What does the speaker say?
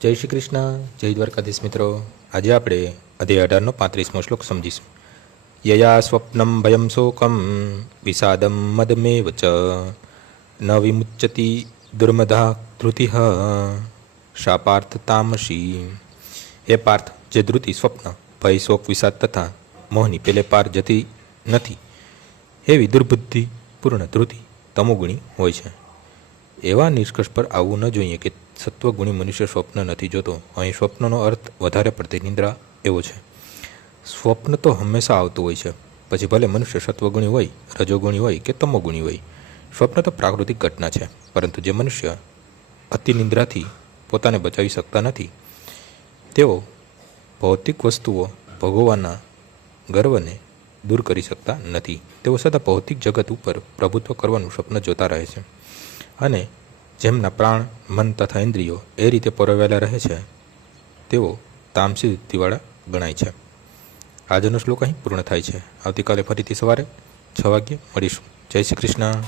જય શ્રી કૃષ્ણ, જય દ્વારકાધીશ મિત્રો. આજે આપણે અધ્યાય 18નો 35મો શ્લોક સમજીશું. યયા સ્વપ્નમ ભયમ શોકમ વિષાદમ મદમેવ ચ ન વિમુચ્યતિ દુર્મધા ધૃતિઃ શા પાર્થ તામસી. હે પાર્થ, જે ધૃતિ, સ્વપ્ન, ભય, શોક, વિષાદ તથા મોહની પેલે પાર જતી નથી એવી દુર્બુદ્ધિ પૂર્ણ ધૃતિ તમોગુણી હોય છે. એવા નિષ્કર્ષ પર આવવું ન જોઈએ કે સત્વગુણી મનુષ્ય સ્વપ્ન નથી જોતો. અહીં સ્વપ્નનો અર્થ વધારે પડતી નિંદ્રા એવો છે. સ્વપ્ન તો હંમેશા આવતું હોય છે, પછી ભલે મનુષ્ય સત્વગુણી હોય, રજોગુણી હોય કે તમોગુણી હોય. સ્વપ્ન તો પ્રાકૃતિક ઘટના છે, પરંતુ જે મનુષ્ય અતિ નિંદ્રાથી પોતાને બચાવી શકતા નથી, તેઓ ભૌતિક વસ્તુઓ ભોગવવાના ગર્વને દૂર કરી શકતા નથી. તેઓ સદા ભૌતિક જગત ઉપર પ્રભુત્વ કરવાનું સ્વપ્ન જોતા રહે છે, અને જેમના પ્રાણ, મન તથા ઇન્દ્રિયો એ રીતે પરોવાયેલા રહે છે, તેઓ તામસી વૃત્તિવાળા ગણાય છે. આજનો શ્લોક અહીં પૂર્ણ થાય છે. આવતીકાલે ફરીથી સવારે 6 વાગ્યે મળીશું. જય શ્રી કૃષ્ણ.